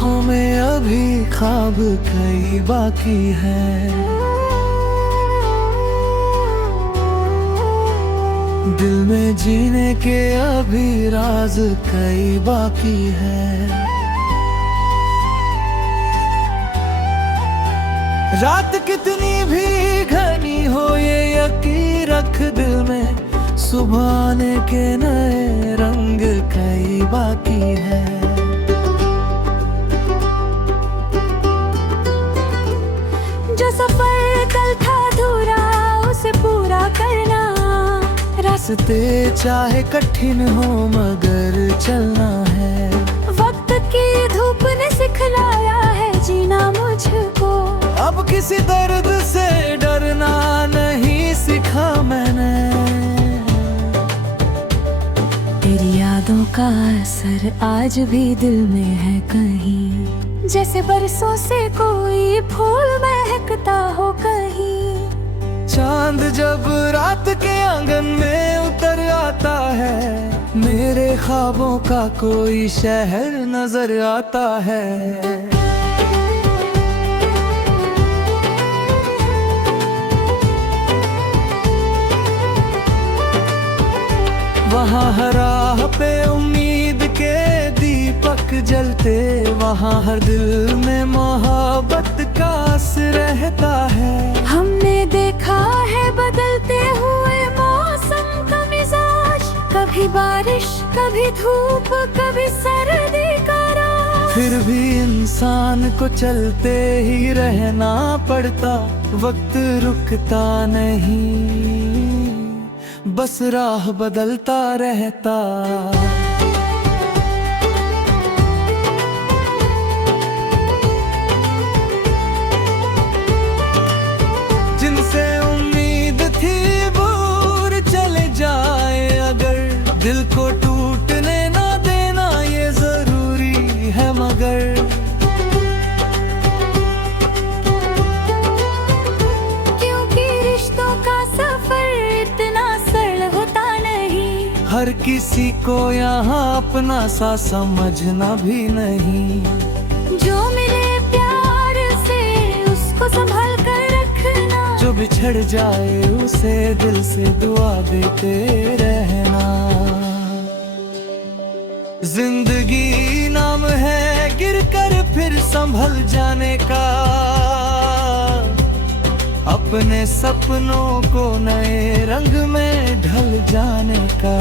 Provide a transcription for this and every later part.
आँखों में अभी ख्वाब कई बाकी है, दिल में जीने के अभी राज कई बाकी है। रात कितनी भी घनी हो ये यकीन रख दिल में, सुबह आने के नए रंग कई बाकी है। जो सफर कल था अधूरा उसे पूरा करना, रास्ते चाहे कठिन हो मगर चलना है। वक्त की धूप ने सिखलाया है जीना मुझको, अब किसी दर्द से डरना नहीं सीखा मैंने। तेरी यादों का असर आज भी दिल में है कहीं, जैसे बरसों से कोई फूल महकता हो कहीं। चांद जब रात के आंगन में उतर आता है, मेरे ख्वाबों का कोई शहर नजर आता है। वहाँ हर राह पे उम्मीद के दीपक जलते, वहाँ हर दिल में मोहब्बत का असर रहता है। हमने देखा है बदलते हुए मौसम का मिजाज, कभी बारिश कभी धूप कभी सर्दी का रात। फिर भी इंसान को चलते ही रहना पड़ता, वक्त रुकता नहीं, बस राह बदलता रहता। जिनसे उम्मीद थी दूर चले जाए अगर, दिल को टूटने ना देना ये जरूरी है मगर। क्योंकि रिश्तों का सफर इतना सरल होता नहीं, हर किसी को यहाँ अपना सा समझना भी नहीं। जो मिले प्यार से उसको संभाल कर रखना, जो बिछड़ जाए उसे दिल से दुआ देते रहना। जिंदगी नाम है गिरकर फिर संभल जाने का, अपने सपनों को नए रंग में ढल जाने का।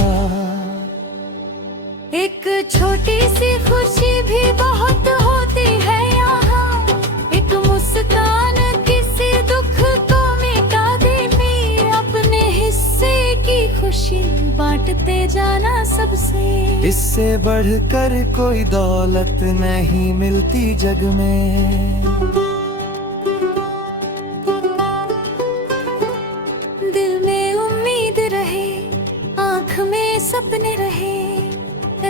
एक छोटी सी खुशी भी बहुत होती है यहाँ, एक मुस्कान किसी दुख को मिटा देती, अपने हिस्से की खुशी बांटते जाना सबसे। इससे बढ़कर कोई दौलत नहीं मिलती जग में। दिल में उम्मीद रहे, आँख में सपने रहे,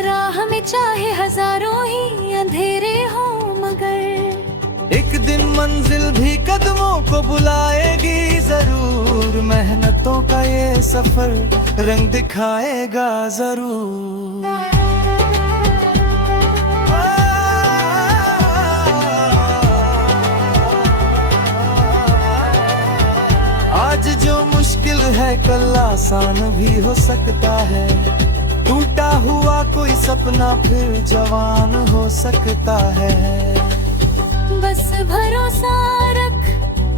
राह में चाहे हजारों ही अंधेरे हो मगर, एक दिन मंजिल भी कदमों को बुलाएगी जरूर। मेहनतों का ये सफर रंग दिखाएगा जरूर। आज जो मुश्किल है कल आसान भी हो सकता है, टूटा हुआ कोई सपना फिर जवान हो सकता है। बस भरोसा रख,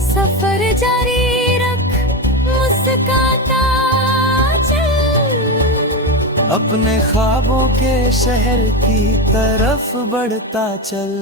सफर जारी रख, मुस्कुराता चल, अपने ख्वाबों के शहर की तरफ बढ़ता चल।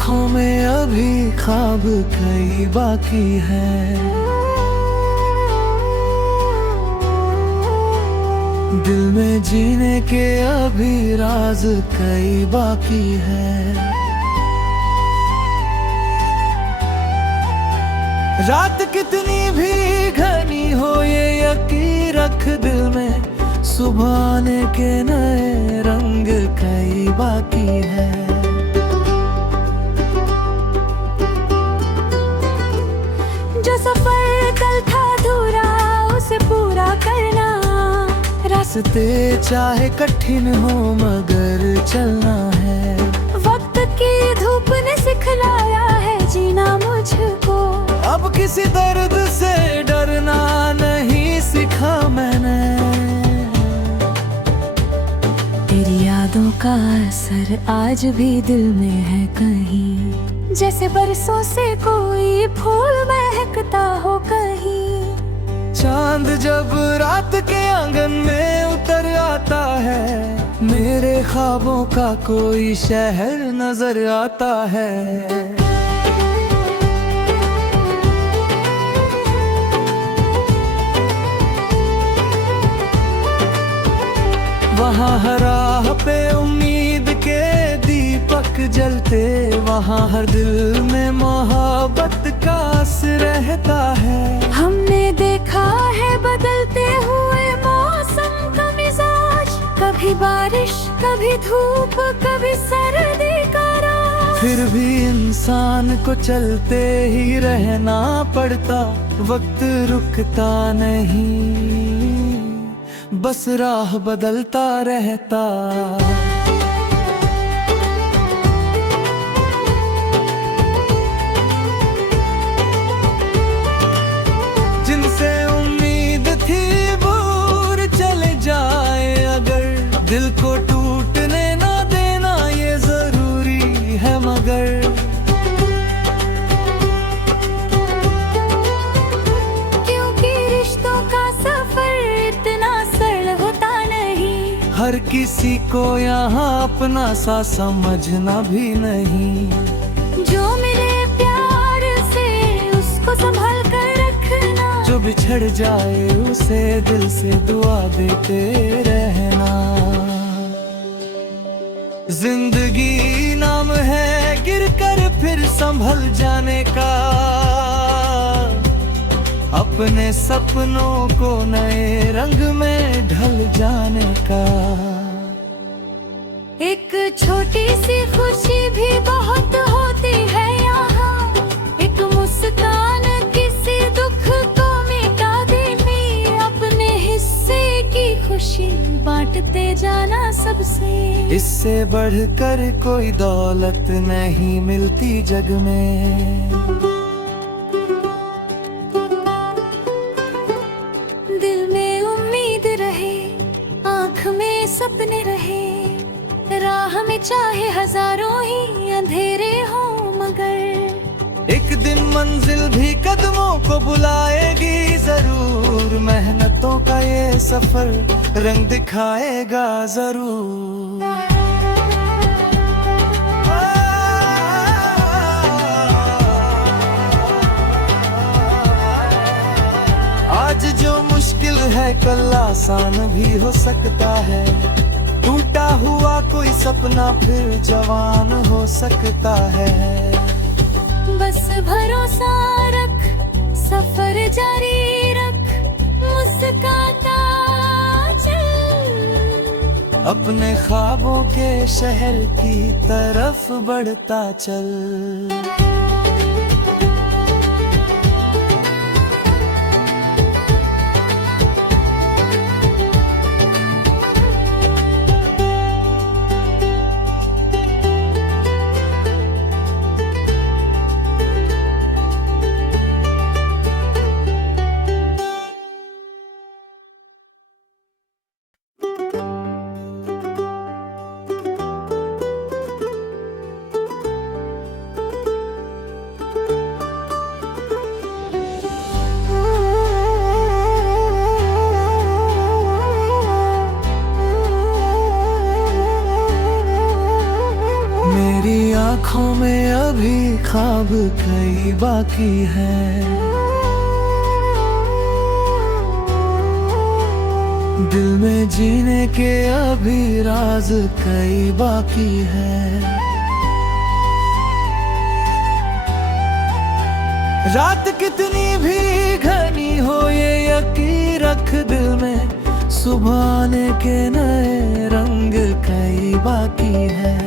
आँखों में अभी ख्वाब कई बाकी है, दिल में जीने के अभी राज कई बाकी है। रात कितनी भी घनी हो ये यकीन रख दिल में, सुबह आने के नए रंग कई बाकी है। जो सफर कल था अधूरा उसे पूरा करना, रास्ते चाहे कठिन हो मगर चलना है। वक्त की धूप ने सिखलाया है जीना मुझको, अब किसी दर्द से डरना नहीं सीखा मैंने। तेरी यादों का असर आज भी दिल में है कहीं, जैसे बरसों से कोई फूल महकता हो कहीं। चांद जब रात के आंगन में उतर आता है, मेरे ख्वाबों का कोई शहर नजर आता है। वहाँ हर राह पे उम्मीद के दीपक जलते, वहाँ हर दिल में मोहब्बत का असर रहता है। हमने देखा है बदलते हुए मौसम का मिजाज, कभी बारिश कभी धूप कभी सर्दी का राज। फिर भी इंसान को चलते ही रहना पड़ता, वक्त रुकता नहीं, बस राह बदलता रहता। जिनसे उम्मीद थी दूर चले जाए अगर, दिल को टूटने ना देना ये जरूरी है मगर। क्योंकि रिश्तों का सफर इतना सरल होता नहीं, हर किसी को यहाँ अपना सा समझना भी नहीं। जो मिले प्यार से उसको संभाल कर रखना, जो बिछड़ जाए उसे दिल से दुआ देते रहना। जिंदगी नाम है गिरकर फिर संभल जाने का, अपने सपनों को नए रंग में ढल जाने का। एक छोटी सी खुशी भी बहुत होती है यहाँ, एक मुस्कान किसी दुख को मिटा देती, अपने हिस्से की खुशी बांटते जाना सबसे। इससे बढ़कर कोई दौलत नहीं मिलती जग में। दिल में उम्मीद रहे, आँख में सपने रहे, राह में चाहे हजारों ही अंधेरे हो मगर। एक दिन मंजिल भी कदमों को बुलाएगी जरूर, मेहनतों का ये सफर रंग दिखाएगा जरूर। आज जो मुश्किल है कल आसान भी हो सकता है, टूटा हुआ कोई सपना फिर जवान हो सकता है। बस भरोसा रख, सफर जारी रख, मुस्कुराता चल, अपने ख्वाबों के शहर की तरफ बढ़ता चल। आँखों में अभी ख्वाब कई बाकी है। दिल में जीने के अभी राज कई बाकी है। रात कितनी भी घनी हो ये यकीन रख दिल में, सुबह आने के नए रंग कई बाकी है।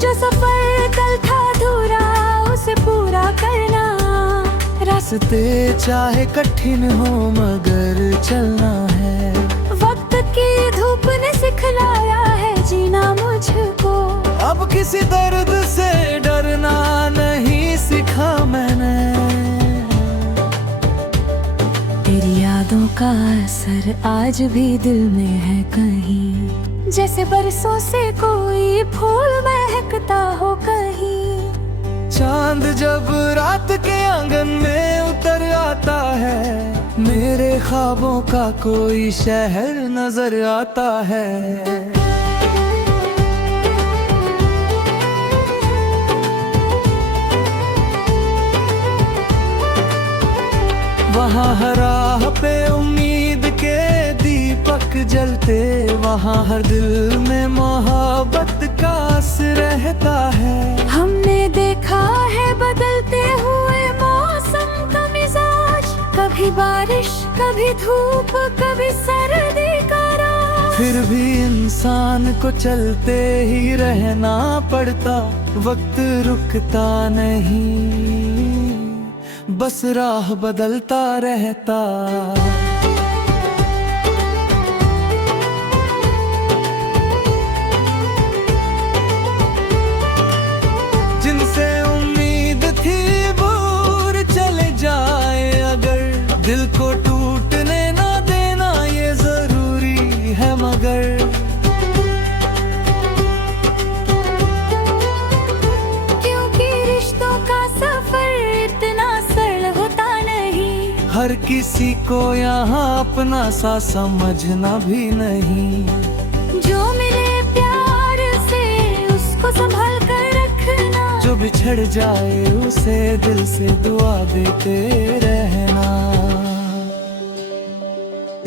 जो सफर कल था अधूरा उसे पूरा करना, रास्ते चाहे कठिन हो मगर चलना है। वक्त की धूप ने सिखलाया है जीना मुझको, अब किसी दर्द से डरना नहीं सीखा मैंने। तेरी यादों का असर आज भी दिल में है कहीं, जैसे बरसों से कोई फूल महकता हो कहीं। चांद जब रात के आंगन में उतर आता है, मेरे ख्वाबों का कोई शहर नजर आता है। वहाँ हर राह पे उम्मीद के दीपक जलते, वहाँ हर दिल में मोहब्बत का असर रहता है। हमने देखा है बदलते हुए मौसम का मिजाज, कभी बारिश कभी धूप कभी सर्दी का रात। फिर भी इंसान को चलते ही रहना पड़ता, वक्त रुकता नहीं, बस राह बदलता रहता। जिनसे उम्मीद थी दूर चले जाए अगर, दिल को टूटने ना देना ये जरूरी है मगर। क्योंकि रिश्तों का सफर इतना सरल होता नहीं, हर किसी को यहाँ अपना सा समझना भी नहीं। जो मिले प्यार से उसको संभाल कर रखना, जो बिछड़ जाए उसे दिल से दुआ देते रहना।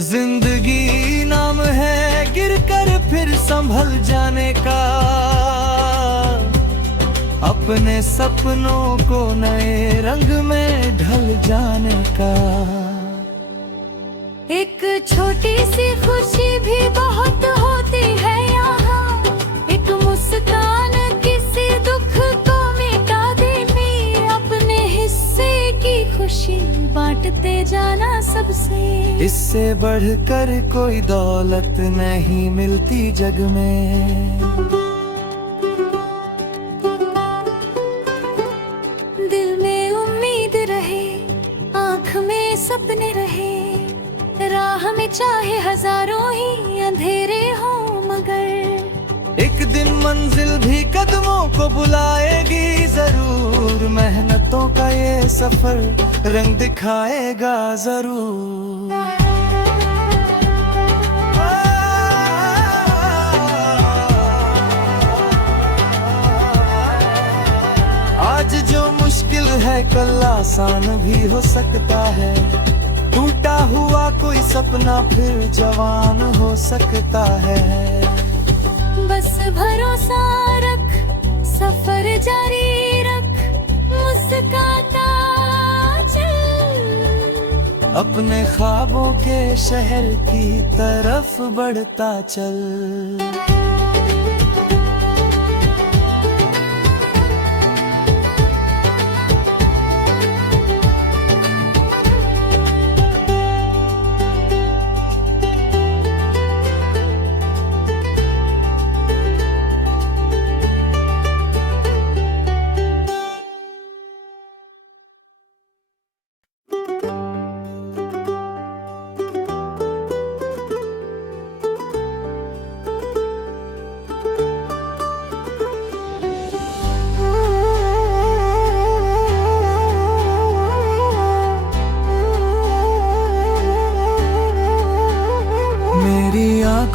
जिंदगी नाम है गिरकर फिर संभल जाने का, अपने सपनों को नए रंग में ढल जाने का। एक छोटी सी खुशी भी बहुत होती है यहाँ, एक मुस्कान किसी दुख को मिटा देती। अपने हिस्से की खुशी बांटते जाना सबसे, इससे बढ़कर कोई दौलत नहीं मिलती जग में। दिल में उम्मीद रहे, आँख में सपने रहे, राह में चाहे हजारों ही अंधेरे हो मगर, एक दिन मंजिल भी कदमों को बुलाएगी जरूर। मेहनतों का ये सफर रंग दिखाएगा जरूर। आज जो मुश्किल है कल आसान भी हो सकता है, टूटा हुआ कोई सपना फिर जवान हो सकता है। बस भरोसा रख, सफर जारी रख, मुस्कुराता चल, अपने ख्वाबों के शहर की तरफ बढ़ता चल।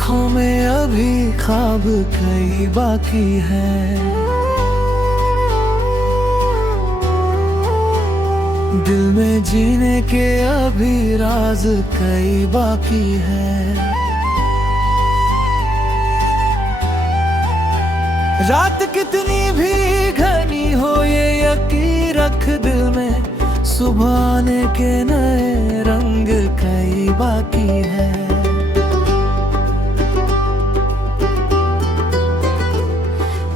आँखों में अभी ख्वाब कई बाकी है, दिल में जीने के अभी राज कई बाकी है। रात कितनी भी घनी हो ये यकीन रख दिल में, सुबह आने के नए रंग कई बाकी है।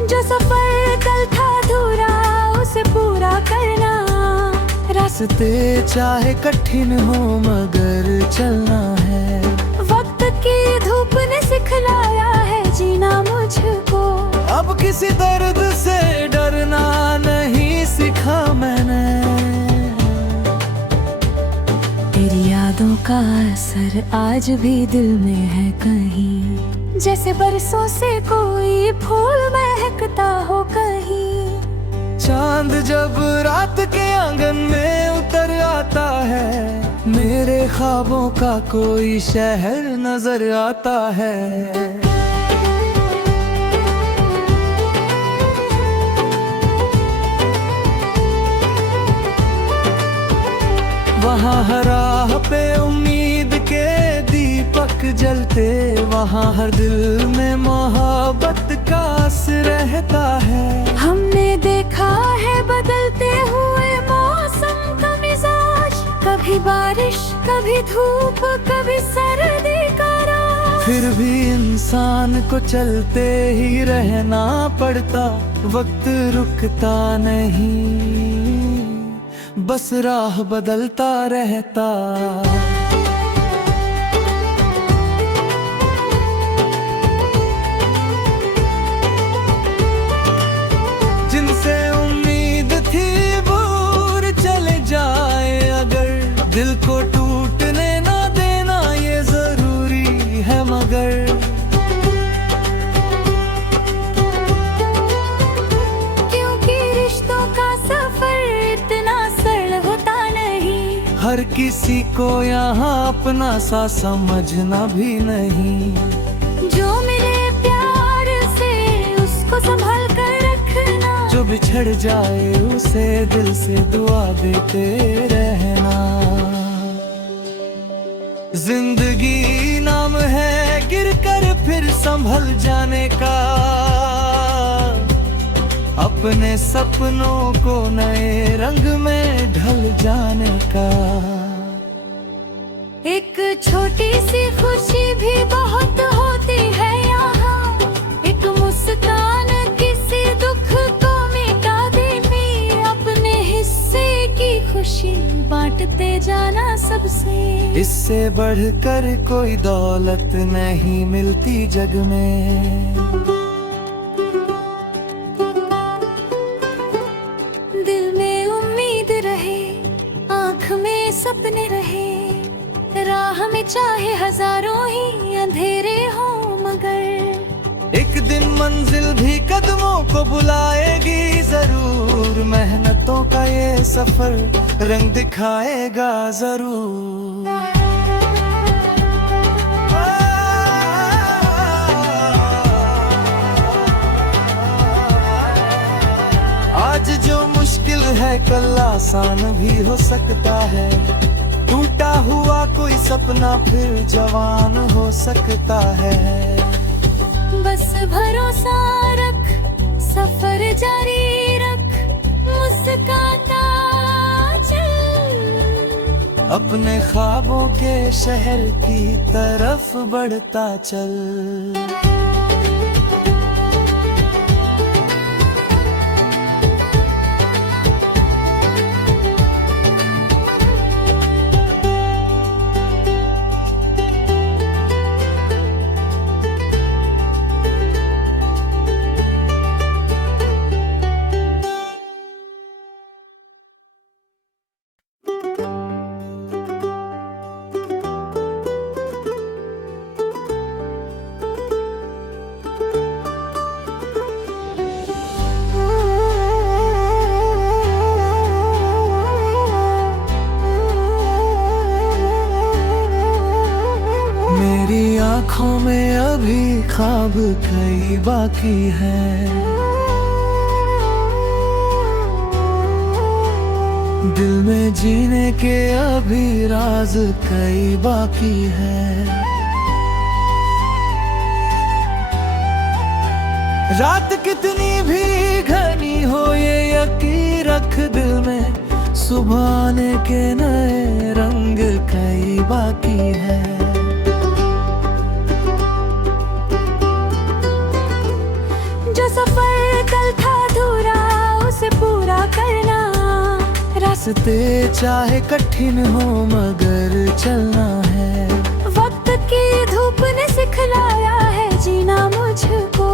जो सफर कल था अधूरा उसे पूरा करना, रास्ते चाहे कठिन हो मगर चलना है। वक्त की धूप ने सिखलाया है जीना मुझको, अब किसी दर्द से डरना नहीं सीखा मैंने। तेरी यादों का असर आज भी दिल में है कहीं, जैसे बरसों से कोई फूल महकता हो कहीं। चांद जब रात के आंगन में उतर आता है, मेरे ख्वाबों का कोई शहर नजर आता है। वहाँ हर राह पे उम्मीद के दीपक जलते, वहाँ हर दिल में मोहब्बत का असर रहता है। हमने देखा है बदलते हुए मौसम का मिजाज, कभी बारिश कभी धूप कभी सर्दी का रात। फिर भी इंसान को चलते ही रहना पड़ता, वक्त रुकता नहीं, बस राह बदलता रहता। जिनसे उम्मीद थी दूर चले जाए अगर, दिल को टूटने ना देना ये जरूरी है मगर। क्योंकि रिश्तों का सफर इतना सरल होता नहीं, हर किसी को यहाँ अपना सा समझना भी नहीं। जो मिले प्यार से उसको संभाल कर रखना, जो बिछड़ जाए उसे दिल से दुआ देते रहना। जिंदगी नाम है गिरकर फिर संभल जाने का, अपने सपनों को नए रंग में ढल जाने का। एक छोटी सी खुशी भी बहुत होती है यहाँ, एक मुस्कान किसी दुख को मिटा देती, अपने हिस्से की खुशी बांटते जाना सबसे। इससे बढ़कर कोई दौलत नहीं मिलती जग में। दिल में उम्मीद रहे, आँख में सपने रहे, राह में चाहे हजारों ही अंधेरे हो मगर, एक दिन मंजिल भी कदमों को बुलाएगी जरूर। मेहनतों का ये सफर रंग दिखाएगा जरूर। आज जो मुश्किल है कल आसान भी हो सकता है, टूटा हुआ कोई सपना फिर जवान हो सकता है। बस भरोसा रख, सफर जारी रख, मुस्कुराता चल, अपने ख्वाबों के शहर की तरफ बढ़ता चल। आँखों में अभी ख्वाब कई बाकी है। दिल में जीने के अभी राज कई बाकी है। रात कितनी भी घनी हो ये यकीन रख दिल में, सुबह आने के नए रंग कई बाकी है। जो सफर कल था अधूरा उसे पूरा करना, रास्ते चाहे कठिन हो मगर चलना है। वक्त की धूप ने सिखलाया है जीना मुझको,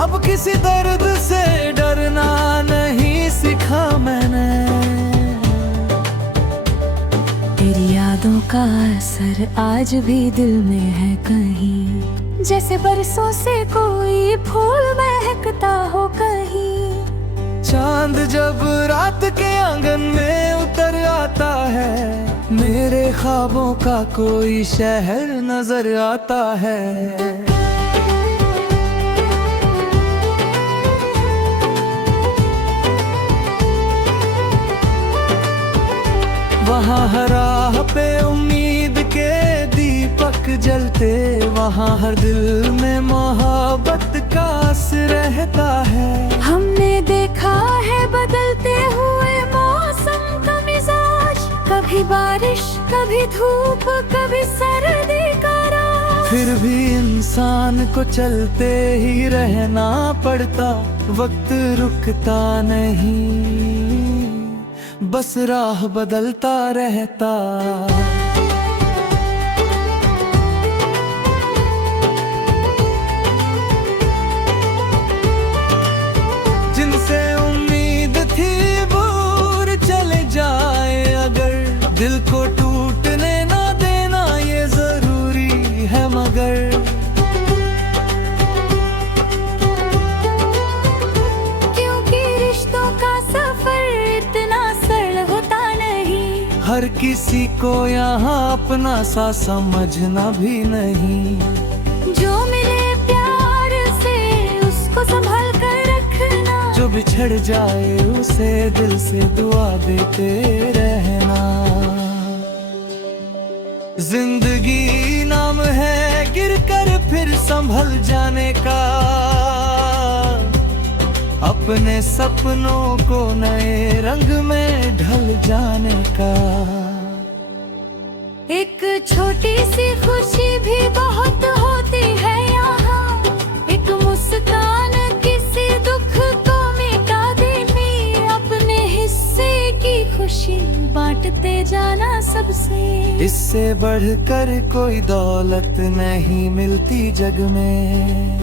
अब किसी दर्द से डरना नहीं सीखा मैंने। तेरी यादों का असर आज भी दिल में है कहीं, जैसे बरसों से कोई फूल महकता हो कहीं। चांद जब रात के आंगन में उतर आता है, मेरे ख्वाबों का कोई शहर नजर आता है। वहाँ हर राह पे उम्मीद के दीपक जलते, वहाँ हर दिल में मोहब्बत का असर रहता है। हमने देखा है बदलते हुए मौसम का मिजाज, कभी बारिश कभी धूप कभी सर्दी का रात। फिर भी इंसान को चलते ही रहना पड़ता, वक्त रुकता नहीं, बस राह बदलता रहता। जिनसे उम्मीद थी दूर चले जाए अगर, दिल को टूटने ना देना ये जरूरी है मगर। क्योंकि रिश्तों का सफर इतना सरल होता नहीं, हर किसी को यहाँ अपना सा समझना भी नहीं। जो मिले प्यार से उसको संभाल कर रखना, जो बिछड़ जाए उसे दिल से दुआ देते रहना। जिंदगी नाम है गिर कर फिर संभल जाने का, अपने सपनों को नए रंग में ढल जाने का। एक छोटी सी खुशी भी बहुत होती है यहाँ, एक मुस्कान किसी दुख को मिटा देती। अपने हिस्से की खुशी बांटते जाना सबसे, इससे बढ़कर कोई दौलत नहीं मिलती जग में।